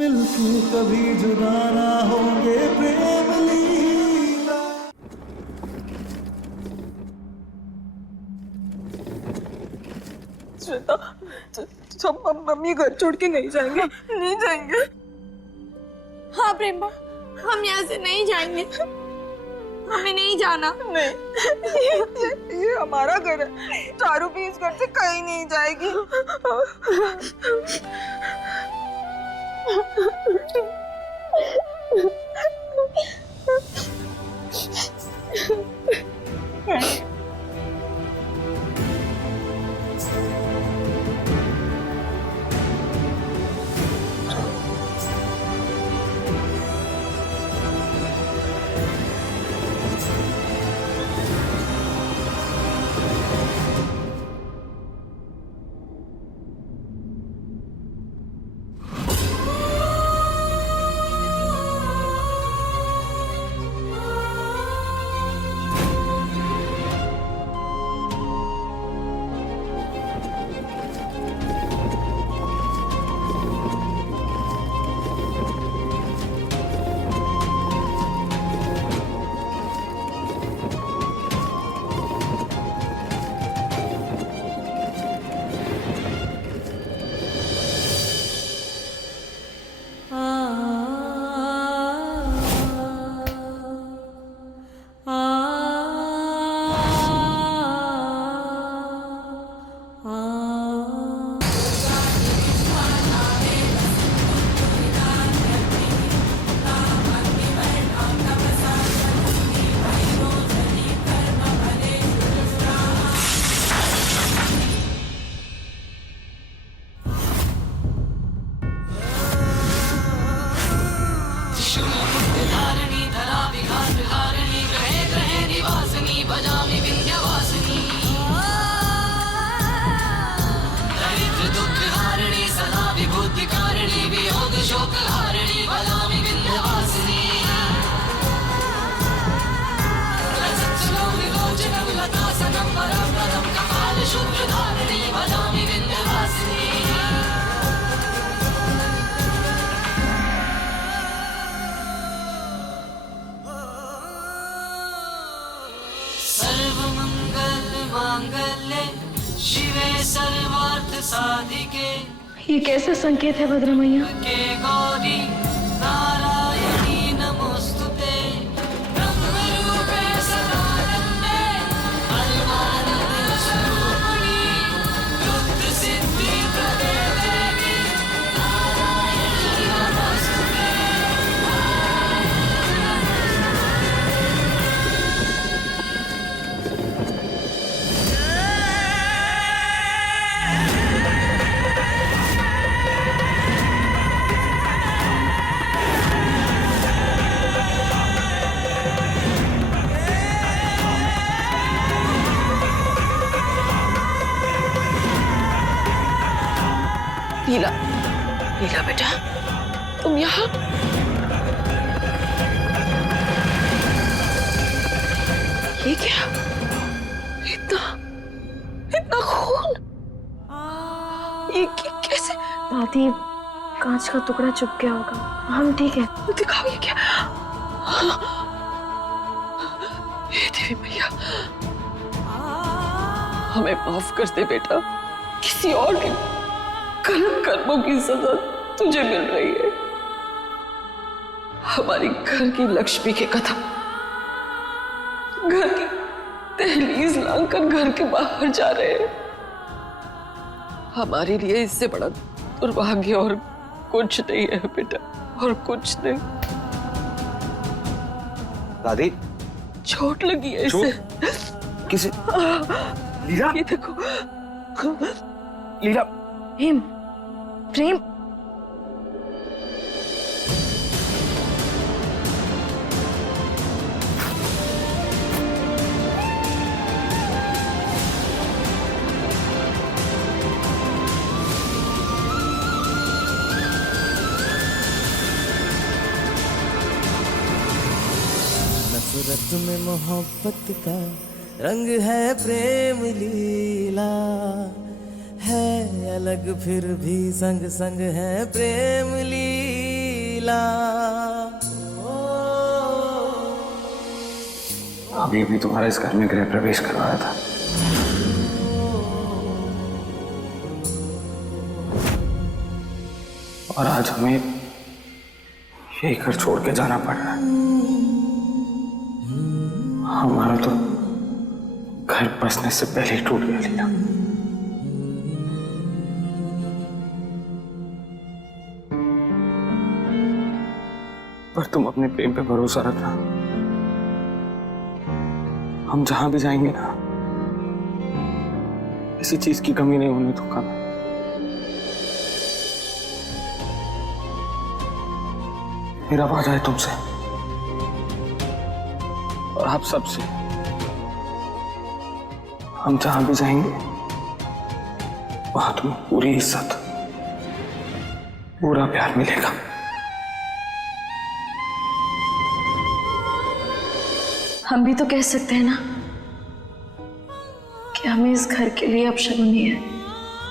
मिलके कभी जुदा ना होंगे प्रेम लीला। श्वेता, सब मम्मी घर छोड़ के नहीं जाएंगे, नहीं जाएंगे। हाँ प्रेमा, हम यहाँ से नहीं जाएंगे, हमें नहीं जाना। नहीं, ये हमारा घर है। चारू भी इस घर से कहीं नहीं जाएगी। शिवे सर्वार्थ साधिके। ये कैसा संकेत है भद्र मैया? के गौरी नारायणी नमोस्तुते। ब्रह्मरूपे सदानंदे परमानंद स्वरूपिणी रुद्र सिद्धि प्रदे देवी नारायणी नमोस्तुते। लीला, लीला बेटा, तुम यहाँ? ये क्या? इतना इतना खून? ये कैसे? दादी, कांच का टुकड़ा चुप गया होगा, हम ठीक है। दिखाओ ये क्या? हे देवी मैया, हमें माफ कर दे बेटा। किसी और के गलत कर्मों की सजा तुझे मिल रही है। हमारी घर की लक्ष्मी के कदम घर की दहलीज लांघकर घर के बाहर जा रहे हैं। हमारे लिए इससे बड़ा दुर्भाग्य और कुछ नहीं है बेटा, और कुछ नहीं। दादी, चोट लगी है इसे। किसे? लीला, ये देखो। लीला। प्रेम, प्रेम। नफरत में मोहब्बत का रंग है प्रेम लीला, है अलग फिर भी संग संग है प्रेम लीला। लीला। अभी अभी तुम्हारा इस घर में गृह प्रवेश करवाया था। और आज हमें यही घर छोड़ के जाना पड़ रहा है। हमारा तो घर बसने से पहले ही टूट गया लीला। पर तुम अपने प्रेम पे भरोसा रखना। हम जहां भी जाएंगे ना, किसी चीज की कमी नहीं होने दूंगा मैं। मेरा वादा है तुमसे और आप सबसे। हम जहां भी जाएंगे वहां तुम्हें पूरी इज्जत, पूरा प्यार मिलेगा। हम भी तो कह सकते हैं ना कि हमें इस घर के लिए अपशगुनी है,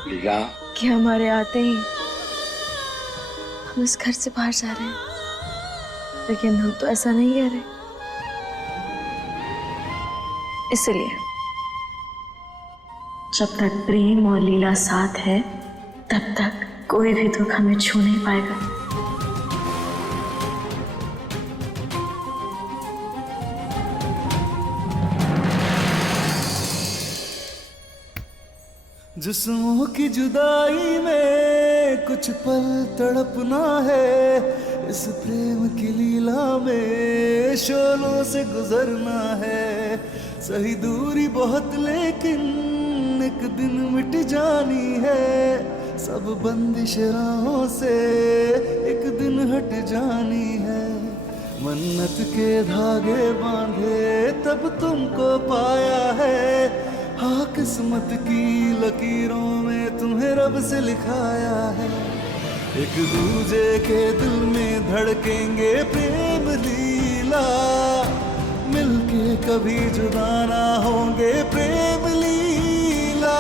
लीला, कि हमारे आते ही हम इस घर से बाहर जा रहे हैं। लेकिन हम तो ऐसा नहीं कह रहे। इसलिए जब तक प्रेम और लीला साथ है, तब तक कोई भी दुख हमें छू नहीं पाएगा। जिस्मों की जुदाई में कुछ पल तड़पना है, इस प्रेम की लीला में शोलों से गुजरना है। सही दूरी बहुत लेकिन एक दिन मिट जानी है, सब बंदिश राहों से एक दिन हट जानी है। मन्नत के धागे बांधे तब तुमको पाया है, हाँ किस्मत की लकीरों में तुम्हें रब से लिखाया है। एक दूजे के दिल में धड़केंगे प्रेम लीला, मिलके कभी जुदा ना होंगे प्रेम लीला।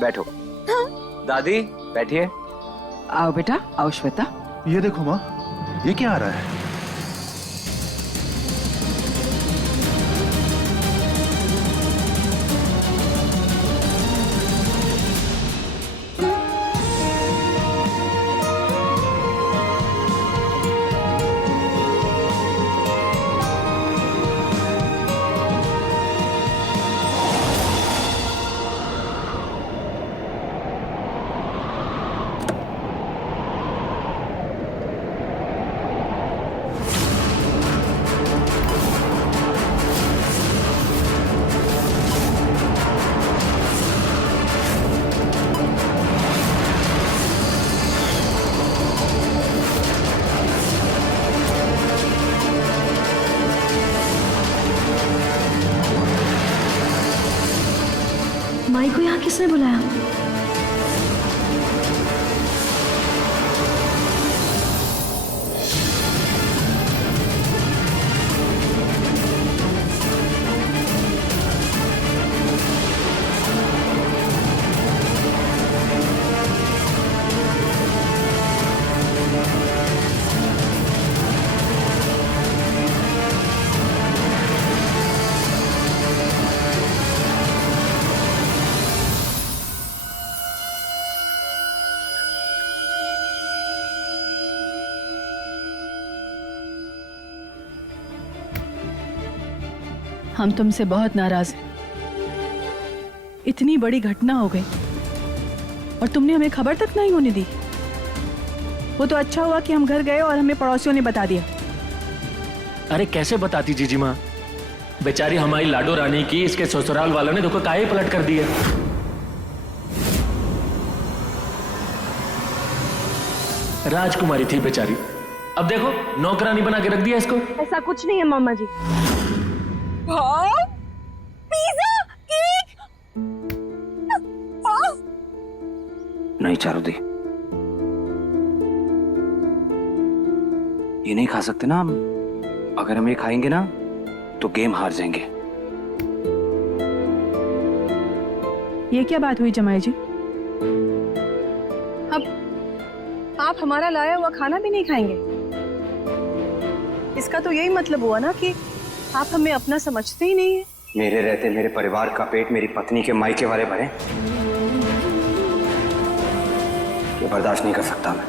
बैठो। दादी बैठिए। आओ बेटा, आओ श्वेता। ये देखो माँ, ये क्या आ रहा है? माई को यहाँ किसने बुलाया? हम तुमसे बहुत नाराज हैं। इतनी बड़ी घटना हो गई और तुमने हमें खबर तक नहीं होने दी। वो तो अच्छा हुआ कि हम घर गए और हमें पड़ोसियों ने बता दिया। अरे कैसे बताती जीजी माँ, बेचारी हमारी लाडो रानी की इसके ससुराल वालों ने देखो काहे पलट कर दी है। राजकुमारी थी बेचारी, अब देखो नौकरानी बना के रख दिया इसको। ऐसा कुछ नहीं है मामा जी। हाँ? Pizza, cake. हाँ? नहीं चारुदी, ये नहीं खा सकते ना हम। अगर हम ये खाएंगे ना तो गेम हार जाएंगे। ये क्या बात हुई जमाई जी? अब आप हमारा लाया हुआ खाना भी नहीं खाएंगे? इसका तो यही मतलब हुआ ना कि आप हमें अपना समझते ही नहीं है। मेरे रहते मेरे परिवार का पेट मेरी पत्नी के मायके वाले भरे, ये बर्दाश्त नहीं कर सकता मैं।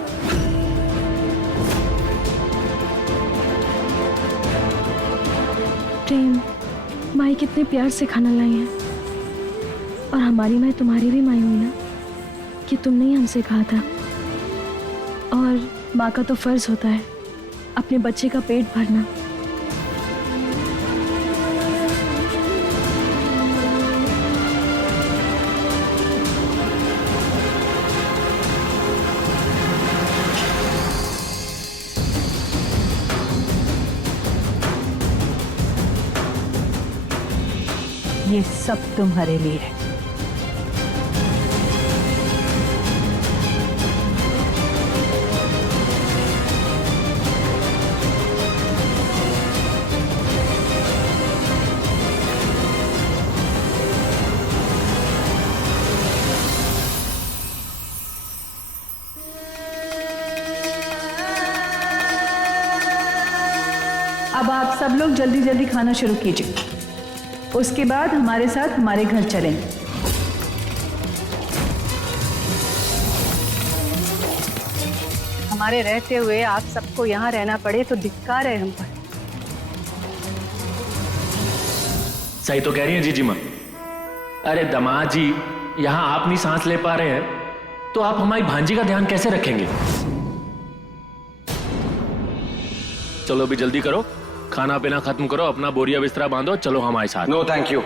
प्रेम, माई कितने प्यार से खाना लाई है, और हमारी माई तुम्हारी भी माई हुई ना, कि तुमने ही हमसे कहा था। और माँ का तो फर्ज होता है अपने बच्चे का पेट भरना। ये सब तुम्हारे लिए है। अब आप सब लोग जल्दी जल्दी खाना शुरू कीजिए, उसके बाद हमारे साथ हमारे घर चलेंगे। हमारे रहते हुए आप सबको यहाँ रहना पड़े तो धिक्कार है हम पर। सही तो कह रही है जीजी माँ। अरे दामाद जी, यहाँ आप नहीं सांस ले पा रहे हैं तो आप हमारी भांजी का ध्यान कैसे रखेंगे? चलो अभी जल्दी करो, खाना पीना खत्म करो, अपना बोरिया बिस्तरा बांधो, चलो हमारे साथ। No thank you.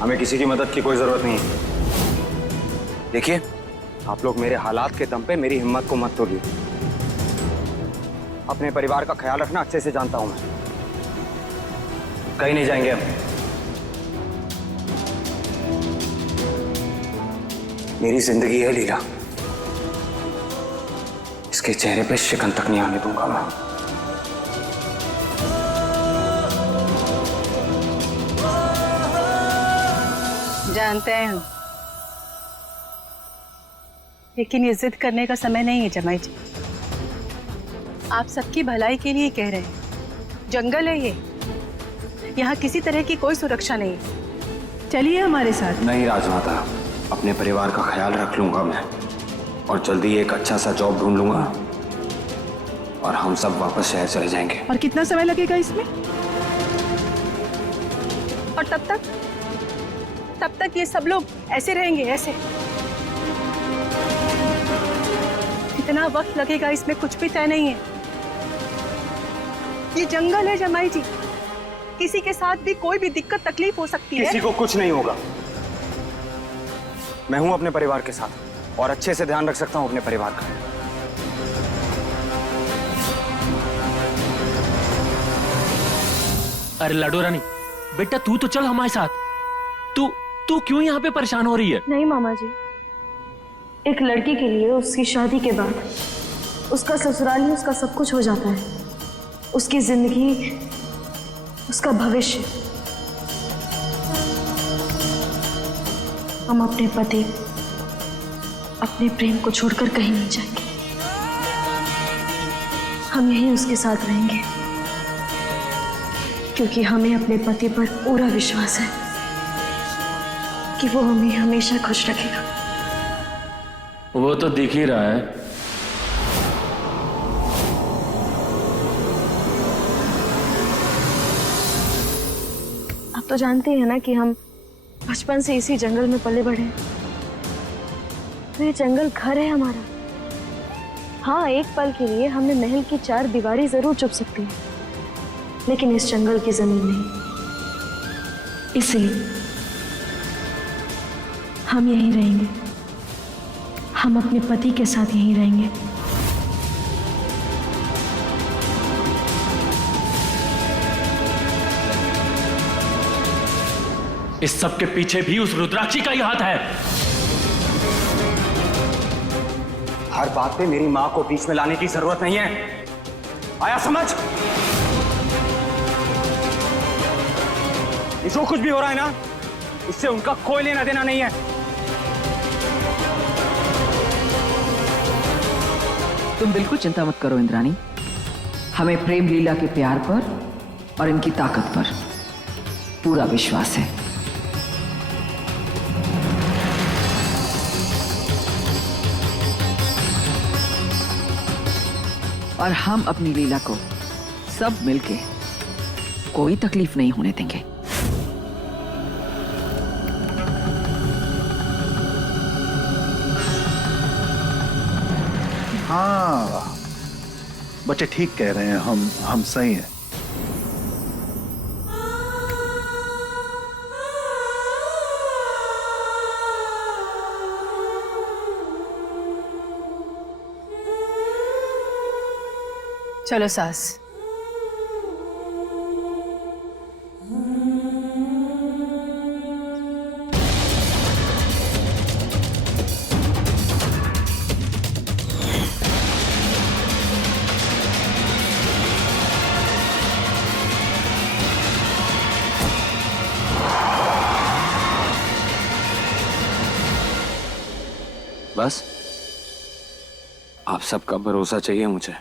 हमें किसी की मदद की कोई जरूरत नहीं है। देखिए, आप लोग मेरे हालात के दम पे मेरी हिम्मत को मत तोड़िए। अपने परिवार का ख्याल रखना अच्छे से जानता हूं मैं। कहीं नहीं जाएंगे हम। मेरी जिंदगी है लीला, इसके चेहरे पे शिकन तक नहीं आने दूंगा मैं। जानते हैं हम, लेकिन ये जिद करने का समय नहीं है जमाई जी। आप सबकी भलाई के लिए कह रहे हैं। जंगल है ये, यहाँ किसी तरह की कोई सुरक्षा नहीं है। चलिए हमारे साथ। नहीं राजमाता, अपने परिवार का ख्याल रख लूंगा मैं, और जल्दी एक अच्छा सा जॉब ढूंढ लूंगा और हम सब वापस शहर चले जाएंगे। और कितना समय लगेगा इसमें? और तब तक ये सब लोग ऐसे रहेंगे, ऐसे। कितना वक्त लगेगा इसमें कुछ भी तय नहीं है। ये जंगल है जमाई जी, किसी के साथ भी कोई भी दिक्कत तकलीफ हो सकती है। किसी को कुछ नहीं होगा। मैं हूं अपने परिवार के साथ और अच्छे से ध्यान रख सकता हूं अपने परिवार का। अरे लाडो रानी, बेटा तू तो चल हमारे साथ। तू क्यों यहाँ पे परेशान हो रही है? नहीं मामा जी, एक लड़की के लिए उसकी शादी के बाद उसका ससुराल ही उसका सब कुछ हो जाता है। उसकी जिंदगी, उसका भविष्य। हम अपने पति, अपने प्रेम को छोड़कर कहीं नहीं जाएंगे। हम यहीं उसके साथ रहेंगे, क्योंकि हमें अपने पति पर पूरा विश्वास है कि वो हमें हमेशा खुश रखेगा। वो तो दिख ही रहा है। तो जानते हैं ना कि हम बचपन से इसी जंगल में पले बढ़े। तो ये जंगल घर है हमारा। हाँ, एक पल के लिए हमें महल की 4 दीवारें जरूर चुभ सकती हैं, लेकिन इस जंगल की जमीन नहीं। इसलिए हम यहीं रहेंगे। हम अपने पति के साथ यहीं रहेंगे। इस सब के पीछे भी उस रुद्राक्षी का ही हाथ है। हर बात पे मेरी माँ को बीच में लाने की जरूरत नहीं है, आया समझ? ये जो कुछ भी हो रहा है ना, इससे उनका कोई लेना देना नहीं है। तुम बिल्कुल चिंता मत करो इंद्राणी, हमें प्रेम लीला के प्यार पर और इनकी ताकत पर पूरा विश्वास है। और हम अपनी लीला को सब मिलके कोई तकलीफ नहीं होने देंगे। हाँ, बच्चे ठीक कह रहे हैं, हम सही हैं। चलो सास। बस आप सबका भरोसा चाहिए मुझे।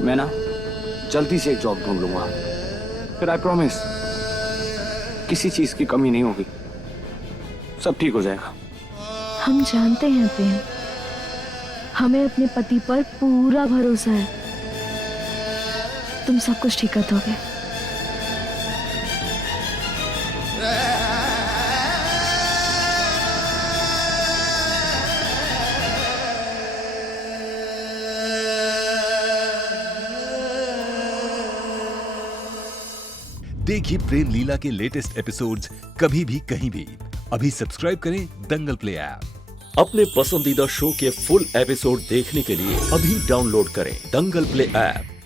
मैं ना जल्दी से एक जॉब ढूंढ लूंगा, फिर आई प्रॉमिस किसी चीज की कमी नहीं होगी, सब ठीक हो जाएगा। हम जानते हैं प्रेम, हमें अपने पति पर पूरा भरोसा है। तुम सब कुछ ठीक कर दोगे। देखिए प्रेम लीला के लेटेस्ट एपिसोड्स कभी भी कहीं भी। अभी सब्सक्राइब करें दंगल प्ले ऐप। अपने पसंदीदा शो के फुल एपिसोड देखने के लिए अभी डाउनलोड करें दंगल प्ले ऐप।